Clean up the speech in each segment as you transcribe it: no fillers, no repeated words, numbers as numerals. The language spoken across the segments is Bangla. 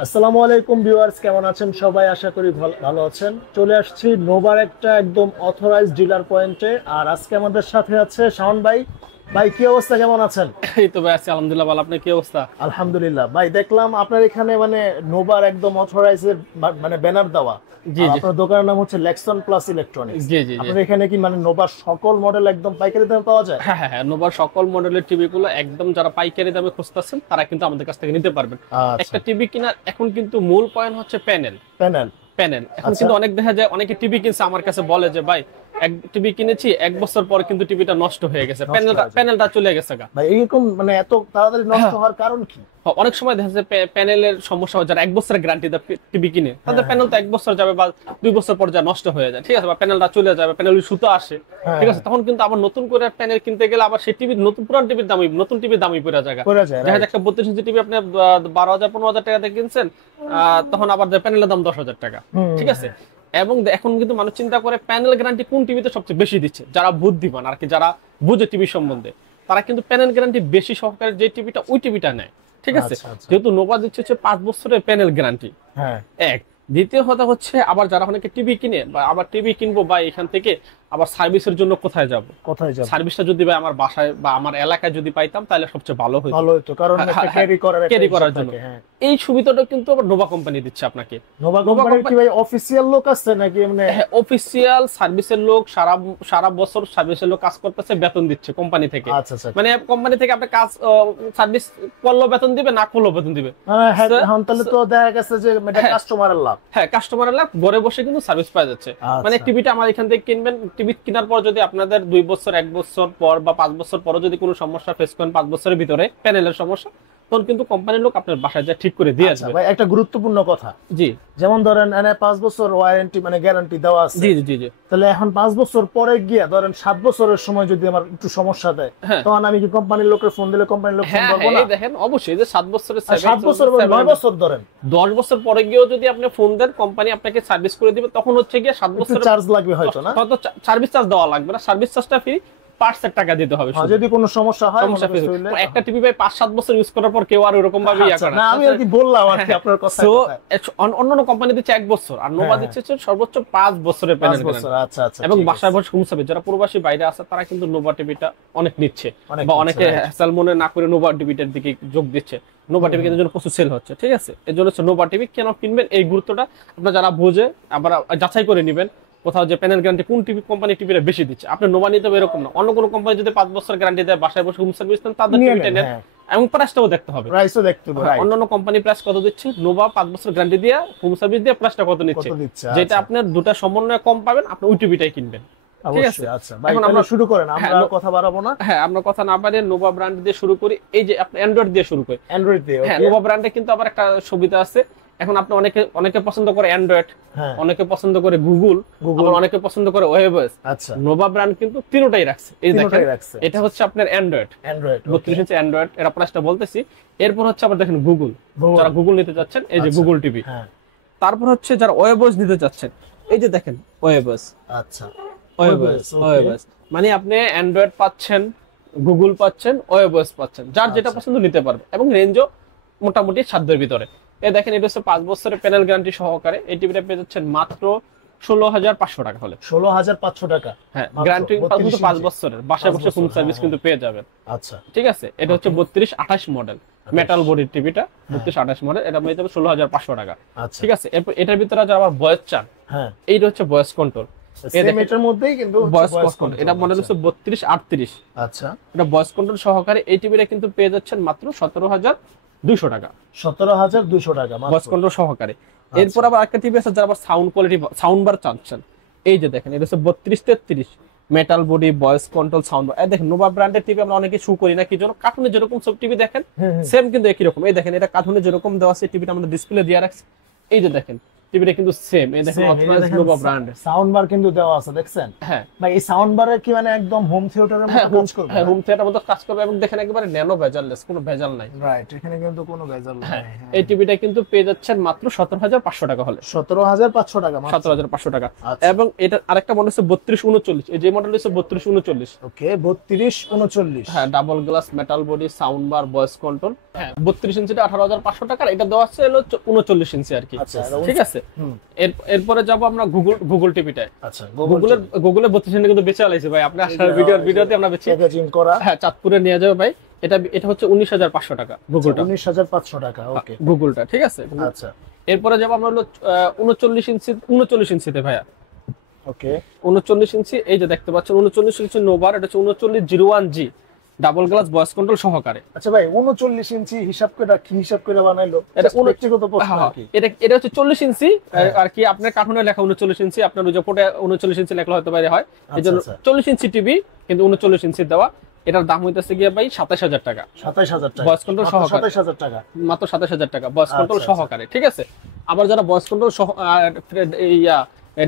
আসসালামু আলাইকুম ভিউয়ার্স, কেমন আছেন সবাই? আশা করি ভালো আছেন। চলে আসছি নোভার একটা একদম অথরাইজড ডিলার পয়েন্টে। আর আজকে আমাদের সাথে আছে শাওন ভাই। ভাই কি অবস্থা, কেমন আছেন? এই তো ভাই আছি আলহামদুলিল্লাহ ভালো। আপনার কি অবস্থা? আলহামদুলিল্লাহ ভাই, দেখলাম আপনার এখানে মানে নোভার একদম অথরাইজড মানে ব্যানার দেওয়া। জি আর জি আপনার দোকানের নাম হচ্ছে লেক্সন প্লাস ইলেকট্রনিক্স। জি জি জি। আপনার এখানে কি মানে নোভার সকল মডেল একদম পাইকারি দামে পাওয়া যায়? হ্যাঁ হ্যাঁ হ্যাঁ, নোভার সকল মডেলের টিভি গুলো একদম যারা পাইকারি দামে খুঁজতেছেন তারা কিন্তু আমাদের কাছ থেকে নিতে পারবেন। আচ্ছা। একটা টিভি কেনার এখন কিন্তু মূল পয়েন্ট হচ্ছে প্যানেল। প্যানেল। প্যানেল এখন আচ্ছা। কিন্তু অনেক দেখা যায়, অনেকে টিভি কিনছে আমার কাছে বলে যে ভাই এক টিভি কিনেছি, 1 বছর পর কিন্তু টিভিটা নষ্ট হয়ে গেছে, নষ্ট প্যানেলটা হয়ে যায় প্যানেলটা চলে গেছে গা। ভাই, এরকম মানে এত তাড়াতাড়ি নষ্ট হওয়ার কারণ কি? অনেক সময় দেখা যাচ্ছে প্যানেলের সমস্যা হয়, যারা 1 বছরের গ্যারান্টি টিভি কিনে হ্যাঁ তাদের প্যানেল তো 1 বছর যাবে বা 2 বছর পর যা নষ্ট হয়ে যায়, ঠিক আছে, বা প্যানেলটা চলে যাবে, প্যানেলের সুতো আসে, হ্যাঁ ঠিক আছে, হ্যাঁ, তখন কিন্তু আবার নতুন করে প্যানেল কিনতে গেলে আবার সেই টিভির নতুন পুরান টিভির দামই নতুন টিভির দামই পড়ে যায়। করে যায়, দেখা যায় রাইট। একটা 32 ইঞ্চি টিভি আপনি 12,000 15,000 টাকাতে কিনছেন, তখন আবার প্যানেলের দাম 10,000 টাকা, হুম ঠিক আছে। হ্যাঁ। এবং এখন কিন্তু মানুষ চিন্তা করে প্যানেল গ্যারান্টি কোন টিভিতে সবচেয়ে বেশি দিচ্ছে, যারা বুদ্ধিমান আর কি, যারা বুঝে টিভি সম্বন্ধে, তারা কিন্তু প্যানেল গ্যারান্টি বেশি সহকারে যে টিভিটা ওই টিভিটা নেয়, ঠিক আছে। আচ্ছা আচ্ছা। যেহেতু নোভা দিচ্ছে হচ্ছে 5 বছরের প্যানেল গ্যারান্টি, হ্যাঁ। এক। দ্বিতীয় কথা হচ্ছে আবার যারা অনেকে টিভি কিনে বা আবার টিভি কিনবো বা এখান থেকে আবার সার্ভিসের জন্য কোথায় যাব, কোথায় যাব? সার্ভিসটা যদি ভাই আমার বাসায় বা আমার এলাকায় যদি পাইতাম তাহলে সবচেয়ে ভালো হতো। ভালো হতো, কারণ হ্যাঁ একটা হ্যাঁ হ্যাঁ, ক্যারি করার একটা ক্যারি ইস্যু করার জন্য থাকে। হ্যাঁ। এই সুবিধাটা কিন্তু আবার নোভা কোম্পানি দিচ্ছে আপনাকে। নোভা নোভা কোম্পানির কি কোম্পানি ভাই অফিসিয়াল লোক আছে নাকি এমনি? হ্যাঁ, অফিসিয়াল সার্ভিসের লোক, সারা সারা বছর সার্ভিসের লোক কাজ করতেছে, বেতন দিচ্ছে কোম্পানি থেকে। আচ্ছা আচ্ছা। মানে কোম্পানি থেকে আপনি কাজ সার্ভিস করলেও বেতন দিবে, না করলেও বেতন দিবে। হ্যাঁ, So, এখন তাহলে তো দেখা গেছে যে এটা হ্যাঁ কাস্টমারের লাভ। হ্যাঁ, কাস্টমারের লাভ, ঘরে বসে কিন্তু সার্ভিস পাওয়া যাচ্ছে। মানে আচ্ছা। টিভিটা আমার এখান থেকে কিনবেন, টিভি কেনার পর যদি আপনাদের 2 বছর 1 বছর পর বা 5 বছর পরও যদি কোনো সমস্যা ফেস করেন, 5 বছরের ভিতরে প্যানেলের সমস্যা, তখন কিন্তু কোম্পানির লোক আপনার বাসায় যা ঠিক করে দিয়ে আচ্ছা আসবে। ভাই, একটা গুরুত্বপূর্ণ কথা। জি যেমন ধরেন এনে 5 বছর ওয়ারেন্টি মানে গ্যারান্টি দেওয়া আছে। জি জি জি জি। তাহলে এখন 5 বছর পরে গিয়ে ধরেন 7 বছরের সময় যদি আমার একটু সমস্যা দেয়, হ্যাঁ তখন আমি কি কোম্পানির লোকের ফোন দিলে কোম্পানির লোক ফোন হ্যাঁ করবো হ্যাঁ, না? এই দেখেন অবশ্যই যে 7 বছরের আর 7 বছর বা 9 বছর ধরেন 10 বছর পরে গিয়েও যদি আপনি ফোন দেন, কোম্পানি আপনাকে সার্ভিস করে দিবে, তখন হচ্ছে গিয়ে সাত একটু বছরের চার্জ লাগবে হয়তো, না? তত সার্ভিস চার্জ দেওয়া লাগবে না, সার্ভিস চার্জটা ফ্রি, পার্টসের টাকা দিতে হবে হ্যাঁ, শুধু। যদি কোনো সমস্যা হয় সমস্যা মনে ফেস করতে হইলে একটা টিভি ভাই 5-7 বছর ইউজ করার পর কেউ আর ওরকম ভাবে ইয়া আচ্ছা, করে না আমি আর কি বললাম আর কি আপনার কথা। সো অন্যান্য কোম্পানি দিচ্ছে 1 বছর, আর নোভা হ্যাঁ, দিচ্ছে হচ্ছে সর্বোচ্চ 5 বছরের প্যানেল 5 বছর। গ্যারান্টি। আচ্ছা আচ্ছা, এবং ঠিক আছে। বাসায় বসে হোম সার্ভিস, যারা প্রবাসী বাইরে আছে তারা কিন্তু নোভা টিভিটা অনেক নিচ্ছে, অনেক বা নিচ্ছে, অনেকে right. হ্যাসেল মনে না করে নোভা টিভিটার দিকে যোগ দিচ্ছে। নোভা টিভি কিন্তু জন্য প্রচুর সেল হচ্ছে, ঠিক আছে। এর জন্য হচ্ছে নোভা টিভি কেন কিনবেন, এই গুরুত্বটা আপনারা যারা বোঝে আবার যাচাই করে নেবেন কোথাও যে প্যানেল গ্যারান্টি কোন টিভি কোম্পানি টিভিটা বেশি দিচ্ছে। আপনি নোভা নিতে হবে এরকম না, অন্য কোনো কোম্পানি যদি 5 বছর গ্যারান্টি দেয়, বাসায় বসে হোম সার্ভিস দেন, তাদের নিয়ে টিভিটা নেন, নেন। হ্যাঁ। এবং প্রাইসটাও দেখতে হবে। প্রাইসও দেখতে হবে, রাইট। অন্যান্য কোম্পানি প্রাইস কত দিচ্ছে, নোভা 5 বছর গ্যারান্টি দিয়ে হোম সার্ভিস দিয়ে প্রাইসটা কত নিচ্ছে, কত দিচ্ছে? যেটা আচ্ছা। আপনার দুটা সমন্বয় কম পাবেন, আপনি ওই টিভিটাই কিনবেন, ঠিক আছে। অবশ্যই। আচ্ছা ভাই, এখন তাহলে আমরা শুরু করেন, আমরা হ্যাঁ আর কথা বাড়াবো না। হ্যাঁ, আমরা কথা না বাড়িয়ে নোভা ব্র্যান্ড দিয়ে শুরু করি। এই যে আপনি অ্যান্ড্রয়েড দিয়ে শুরু করি। অ্যান্ড্রয়েড দিয়ে, হ্যাঁ, ওকে। নোভা ব্র্যান্ডে কিন্তু আবার একটা সুবিধা আছে। এখন আপনি অনেকে অনেকে পছন্দ করে অ্যান্ড্রয়েড, হ্যাঁ। অনেকে পছন্দ করে গুগল, Google। আবার অনেকে পছন্দ করে ওয়েবএস। আচ্ছা। নোভা ব্র্যান্ড কিন্তু তিনটাই রাখছে। এই দেখেন, তিনটাই রাখছে। এটা হচ্ছে আপনার অ্যান্ড্রয়েড, অ্যান্ড্রয়েড, 32 ইঞ্চি অ্যান্ড্রয়েড, এর প্রাইসটা বলতেছি। এরপর হচ্ছে আবার দেখেন গুগল, Google। যারা গুগল নিতে যাচ্ছেন এই যে আচ্ছা। Google TV. হ্যাঁ। তারপর হচ্ছে যারা ওয়েবএস নিতে যাচ্ছেন, এই যে দেখেন ওয়েবএস, আচ্ছা। WebOS okay। ওয়েবএস, মানে আপনি অ্যান্ড্রয়েড পাচ্ছেন, গুগল পাচ্ছেন, ওয়েবএস পাচ্ছেন, যার যেটা আচ্ছা। পছন্দ নিতে পারবে, এবং রেঞ্জও মোটামুটি সাধ্যের ভিতরে। এই দেখেন, এটা হচ্ছে 5 বছরের প্যানেল গ্যারান্টি সহকারে। এই টিভিটা পেয়ে যাচ্ছেন মাত্র 16,500 টাকা হলে। 16,500 টাকা? হ্যাঁ, মাত্র গ্যারান্টি 32 5 ইঞ্চি। বছরের, বাসায় 5 বসে হোম বছর, সার্ভিস হ্যাঁ, কিন্তু পেয়ে যাবেন, আচ্ছা। ঠিক আছে। এটা হচ্ছে 32-28 মডেল, মেটাল বডির টিভিটা, 32-28 মডেল, এটা পেয়ে যাবে 16,500 টাকা, আচ্ছা। ঠিক আছে। এরপর এটার ভিতরে যারা আবার ভয়েস চান, হ্যাঁ। এইটা হচ্ছে ভয়েস কন্ট্রোল। এই সেম দেখেন এটার মধ্যেই কিন্তু ভয়েস ভয়েস কন্ট্রোল, কন্ট্রোল। এটা মডেল হচ্ছে 32-38। আচ্ছা। এটা ভয়েস কন্ট্রোল সহকারে এই টিভিটা কিন্তু পেয়ে যাচ্ছেন মাত্র 17,200 টাকা, 17,200 টাকা মাত্র। ভয়েস কন্ট্রোল সহকারে। এরপর আবার একটা টিভি আছে যারা আবার সাউন্ড কোয়ালিটি, সাউন্ড বার চাচ্ছেন, এই যে দেখেন, এটা হচ্ছে 32-33, metal body, voice control, sound bar. এই দেখেন, নোভা ব্র্যান্ডের টিভি আমরা অনেকে শু করি না, কি জন্য, কার্টুনে যেরকম সব টিভি দেখেন হুম, হুম। সেম কিন্তু একই রকম। এই দেখেন, এটা কার্টুনে যেরকম দেওয়া আছে টিভিটা আমাদের ডিসপ্লে দিয়ে রাখছে। এই যে দেখেন, টিভিটা কিন্তু সেম, এই দেখেন authorised Nova brand. Sound bar কিন্তু দেওয়া আছে, দেখছেন? হ্যাঁ ভাই এই সাউন্ড বারে কি মানে একদম হোম থিয়েটারের মতো কাজ করবে? হ্যাঁ হোম থিয়েটারের মতো কাজ করবে, এবং দেখেন একেবারে ন্যানো ভেজাললেস, কোনো ভেজাল নাই। রাইট, এখানে কিন্তু কোনো ভেজাল নাই। হ্যাঁ এই টিভিটা কিন্তু পেয়ে যাচ্ছেন মাত্র 17,500 টাকা হলে। 17,500 টাকা মাত্র। 17,500 টাকা। আচ্ছা। এবং এটা আরেকটা মডেল হচ্ছে 3239, এই যে মডেল হচ্ছে 3239। ওকে 3239। হ্যাঁ double glass, metal body, sound bar, voice control. হ্যাঁ 32 ইঞ্চিটা 18,500 টাকা, এটা দেওয়া আছে হলো 39 ইঞ্চি আর কি। আচ্ছা, ঠিক আছে। এরপরে যাব আমরা গুগল টিভিটায়। আচ্ছা গুগলের 32 ইঞ্চি কিন্তু বেঁচে আলাইছে ভাই, আপনি আসার ভিডিওতে আমরা বেঁচে প্যাকেজিং করা। হ্যাঁ চাঁদপুরে নিয়ে যাবে ভাই। এটা হচ্ছে 19,500 টাকা গুগলটা। 19,500 টাকা। ওকে গুগলটা ঠিক আছে। আচ্ছা এরপরে যাব আমরা হলো 39 ইঞ্চিতে ভাইয়া। ওকে 39 ইঞ্চি, এই যে দেখতে পাচ্ছেন 39 ইঞ্চি নোভার, এটা হচ্ছে 3901G double glass voice control সহকারে। আচ্ছা ভাই 39 ইঞ্চি হিসাব করে বানাইলো? এটা ব্যক্তিগত প্রশ্ন আর কি। এটা হচ্ছে 40 ইঞ্চি আর কি, আপনার কার্টুনে লেখা 39 ইঞ্চি, আপনার ওই যে পোর্টে 39 ইঞ্চি লেখা হতে পারে হয়, এইজন্য 40 ইঞ্চি টিভি কিন্তু 39 ইঞ্চি দেওয়া। এটার দাম হইতেছে গিয়ে ভাই 27,000 টাকা। 27,000 টাকা ভয়েস কন্ট্রোল সহকারে। 27,000 টাকা মাত্র 27,000 টাকা ভয়েস কন্ট্রোল সহকারে। ঠিক আছে। আবার যারা ভয়েস কন্ট্রোল সহ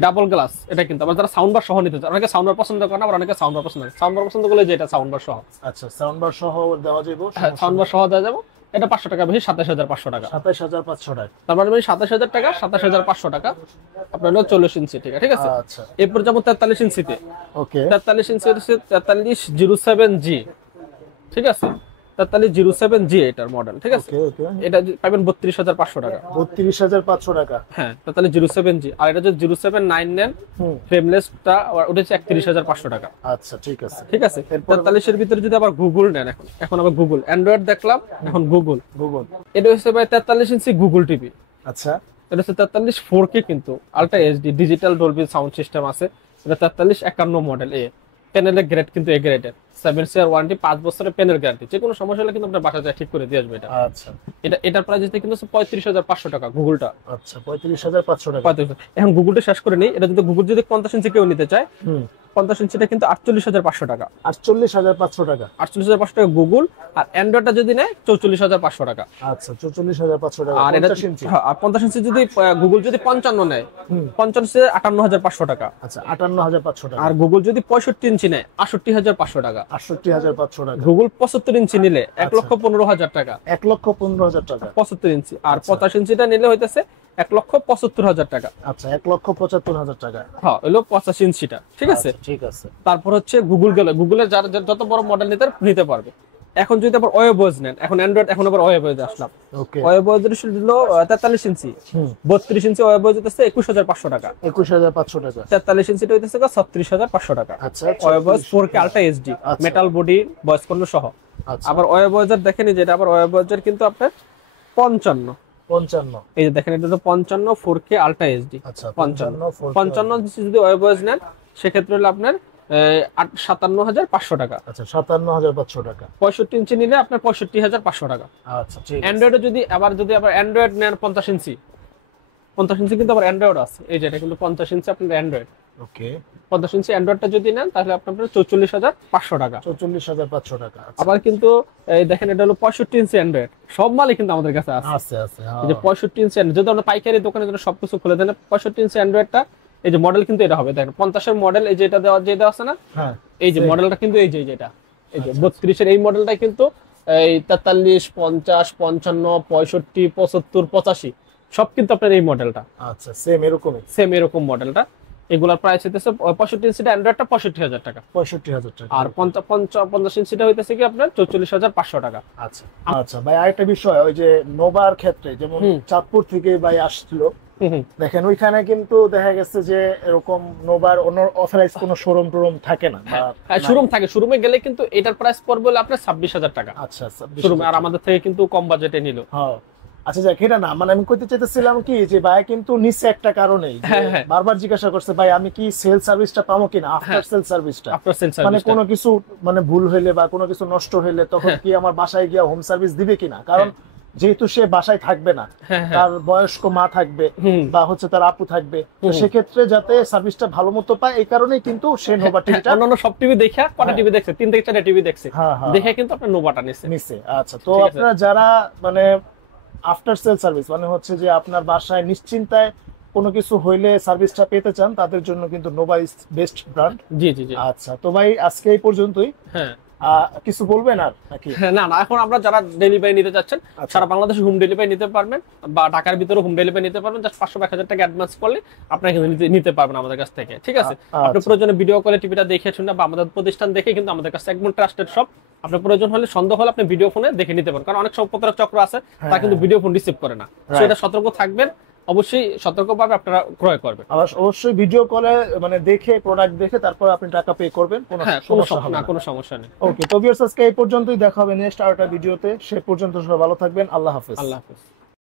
ডাবল গ্লাস, এটা কিন্তু আবার যারা সাউন্ড বার সহ নিতে চায়, অনেকে সাউন্ড বার পছন্দ করে না, আবার অনেকে সাউন্ড বার পছন্দ করে। সাউন্ড বার পছন্দ করলে যে এটা সাউন্ড বার সহ। আচ্ছা সাউন্ড বার সহ দেওয়া যাবে? হ্যাঁ সাউন্ড বার সহ দেওয়া যাবে। এটা 500 টাকা বেশি, 27,500 টাকা। 27,500 টাকা। তারপরে 27,000 টাকা, 27,500 টাকা আপনার হলো 40 ইঞ্চি। ঠিক আছে। আচ্ছা এরপর যাবো 43 ইঞ্চিতে। ওকে 43 ইঞ্চি হচ্ছে 4307G। ঠিক আছে 4307G এটার মডেল। ঠিক আছে। ওকে এটা পাবেন 32,500 টাকা। 32,500 টাকা। হ্যাঁ 4307G। আর এটা যদি 0799 নেন ফ্রেমলেসটা, ওটা হচ্ছে 31,500 টাকা। আচ্ছা ঠিক আছে। ঠিক আছে। 43 এর ভিতরে যদি আবার গুগল নেন, এখন আবার গুগল, অ্যান্ড্রয়েড দেখলাম, এখন গুগল। এটা হচ্ছে ভাই 43 ইঞ্চি গুগল টিভি। আচ্ছা এটা হচ্ছে 43 4K কিন্তু ultra HD digital Dolby sound system আছে। এটা 4351 মডেল। প্যানেলের গ্রেড কিন্তু এ গ্রেডের, 7 ইয়ার ওয়ারেন্টি, 5 বছরের প্যানেল গ্যারান্টি। যে কোনো সমস্যা হলে কিন্তু আপনার বাসা যায় ঠিক করে দিয়ে আসবে এটা। আচ্ছা এটার প্রাইস কিন্তু 35,500 টাকা গুগলটা। আচ্ছা 35,500 টাকা। এখন গুগলটা শেষ করে নেই। এটা যদি গুগল যদি 50 ইঞ্চি কেউ নিতে চায়, 50 ইঞ্চিটা কিন্তু 48,500 টাকা। 48,500 টাকা। 48,500 টাকা গুগল। আর অ্যান্ড্রয়েডটা যদি নেয় 44,500 টাকা। আচ্ছা 44,500 টাকা। আর এটা 50 ইঞ্চি যদি গুগল যদি 55 নেয়, 55 ইঞ্চি 58,500 টাকা। আচ্ছা 58,500 টাকা। আর গুগল যদি 65 ইঞ্চি নেয় 68,500 টাকা। 68,500 টাকা। গুগল 75 ইঞ্চি নিলে 1,15,000 টাকা। 1,15,000 টাকা 75 ইঞ্চি। আর 50 ইঞ্চিটা নিলে হইতেছে 1,75,000 টাকা। আচ্ছা 1,75,000 টাকা। হ্যাঁ হলো 50 ইঞ্চিটা। ঠিক আছে। ঠিক আছে। তারপর হচ্ছে গুগল গেলে, গুগলের যত বড় মডেল নিতে পারবে। এখন যদি আবার ওয়েবওয়েজ নেন, এখন অ্যান্ড্রয়েড, এখন আবার ওয়েবওয়েজ আসলাম। ওকে ওয়েবওয়েজ হলো 43 ইঞ্চি, 32 ইঞ্চি ওয়েবওয়েজ হইতেছে 21,500 টাকা। 21,500 টাকা। 43 ইঞ্চিটা হইতেছে 36,500 টাকা। আচ্ছা ওয়েবওয়েজ 4K ultra HD metal body voice control সহ। আবার ওয়েবওয়েজের দেখেন, যেটা আবার ওয়েবওয়েজের কিন্তু আপনার 55। এই যে দেখেন, এটা হলো 55 4K আলট্রা এইচডি। আচ্ছা 55 যদি ওয়েবওয়েজ নেন সেক্ষেত্রে হলো আপনার 57,500 টাকা। আচ্ছা 57,500 টাকা। 65 ইঞ্চি নিলে আপনার 65,500 টাকা। আচ্ছা ঠিক আছে। অ্যান্ড্রয়েডে যদি আবার অ্যান্ড্রয়েড নেন 50 ইঞ্চি, 50 ইঞ্চি কিন্তু আবার অ্যান্ড্রয়েড আছে। এই যে এটা কিন্তু 50 ইঞ্চি আপনার অ্যান্ড্রয়েড। ওকে 50 ইঞ্চি অ্যান্ড্রয়েডটা যদি নেন তাহলে আপনার 44,500 টাকা। 44,500 টাকা। আবার কিন্তু এই দেখেন, এটা হলো 65 ইঞ্চি অ্যান্ড্রয়েড। সব মালই কিন্তু আমাদের কাছে আছে। এই যে 65 ইঞ্চি অ্যান্ড্রয়েড, যদি আমরা পাইকারি দোকানে জন্য সবকিছু খুলে দেন, 65 ইঞ্চি অ্যান্ড্রয়েডটা এই যে মডেল কিন্তু এটা হবে। দেখেন 50 এর মডেল, এই যে এটা দেওয়া আছে না, এই যে মডেলটা কিন্তু এই যে এটা, এই যে 32 এর এই মডেলটা কিন্তু এই 43, 50, 55, 65, 75, 85 সব কিন্তু আপনার এই মডেলটা। আচ্ছা সেম এরকম মডেলটা। এগুলার প্রাইস হইতেছে 65 ইঞ্চিটা অ্যান্ড্রয়েডটা 65,000 টাকা। 65,000 টাকা। আর 50 ইঞ্চিটা হইতেছে কি আপনার 44,500 টাকা। আচ্ছা আচ্ছা ভাই, আরেকটা বিষয়, ওই যে নোভার ক্ষেত্রে যেমন চাঁদপুর থেকে ভাই আসছিল, দেখেন ওইখানে কিন্তু দেখা গেছে যে এরকম নোভার অথরাইজ কোনো শোরুম থাকে না। শোরুম থাকে, শোরুমে গেলে কিন্তু এটার প্রাইস পড়বে হলো আপনার 26,000 টাকা। আচ্ছা শোরুমে। আর আমাদের থেকে কিন্তু কম বাজেটে নিল। হ্যাঁ আচ্ছা যাক, এটা না মানে আমি কইতে চাইতেছিলাম কি, যে ভাই কিন্তু নিচে একটা কারণেই বারবার জিজ্ঞাসা করছে, ভাই আমি কি সেল সার্ভিসটা পাবো কিনা, আফটার সেল সার্ভিসটা, মানে কোনো কিছু মানে ভুল হইলে বা কোনো কিছু নষ্ট হইলে তখন কি আমার বাসায় গিয়া হোম সার্ভিস দিবে কিনা। কারণ যেহেতু সে বাসায় থাকবে না, তার বয়স্ক মা থাকবে বা হচ্ছে তার আপু থাকবে, তো সেক্ষেত্রে যাতে সার্ভিসটা ভালো মতো পায়, এই কারণেই কিন্তু সে নোভা টিভিটা, অন্যান্য সব টিভি দেখে, কটা টিভি দেখছে, 3 থেকে 4টা টিভি দেখছে, দেখে কিন্তু আপনার নোভাটা নিছে। আচ্ছা, তো আপনারা যারা মানে আফটার সেল সার্ভিস মানে হচ্ছে যে আপনার বাসায় নিশ্চিন্তায় কোনো কিছু হইলে সার্ভিসটা পেতে চান তাদের জন্য কিন্তু নোভা ইজ বেস্ট ব্র্যান্ড। জি জি জি। আচ্ছা তো ভাই আজকে এই পর্যন্তই। হ্যাঁ কিছু বলবেন আর নাকি? না না, এখন আমরা যারা ডেলিভারি নিতে যাচ্ছেন সারা বাংলাদেশে হোম ডেলিভারি নিতে পারবেন, বা ঢাকার ভিতরে হোম ডেলিভারি নিতে পারবেন। জাস্ট 500-1000 টাকা অ্যাডভান্স করলে আপনারা কিন্তু নিতে পারবেন আমাদের কাছ থেকে, ঠিক আছে? আপনি প্রয়োজনে ভিডিও কলে টিভিটা দেখে শুনে বা আমাদের প্রতিষ্ঠান দেখে কিন্তু আমাদের কাছে একদম ট্রাস্টেড সব। আপনার প্রয়োজন হলে সন্দেহ হলে আপনি ভিডিও ফোনে দেখে নিতে পারেন, কারণ অনেক সব প্রতারক চক্র আছে তারা কিন্তু ভিডিও ফোন রিসিভ করে না। সেটা সতর্ক থাকবেন, অবশ্যই সতর্কভাবে আপনারা ক্রয় করবেন। অবশ্যই ভিডিও কলে মানে দেখে প্রোডাক্ট দেখে তারপর আপনি টাকা পে করবেন, কোনো সমস্যা নেই। ওকে তো ভিউয়ার্স আজকে এই পর্যন্তই, দেখা হবে নেক্সট আরেকটা ভিডিওতে। সে পর্যন্ত সবাই ভালো থাকবেন। আল্লাহ হাফেজ। আল্লাহ হাফেজ।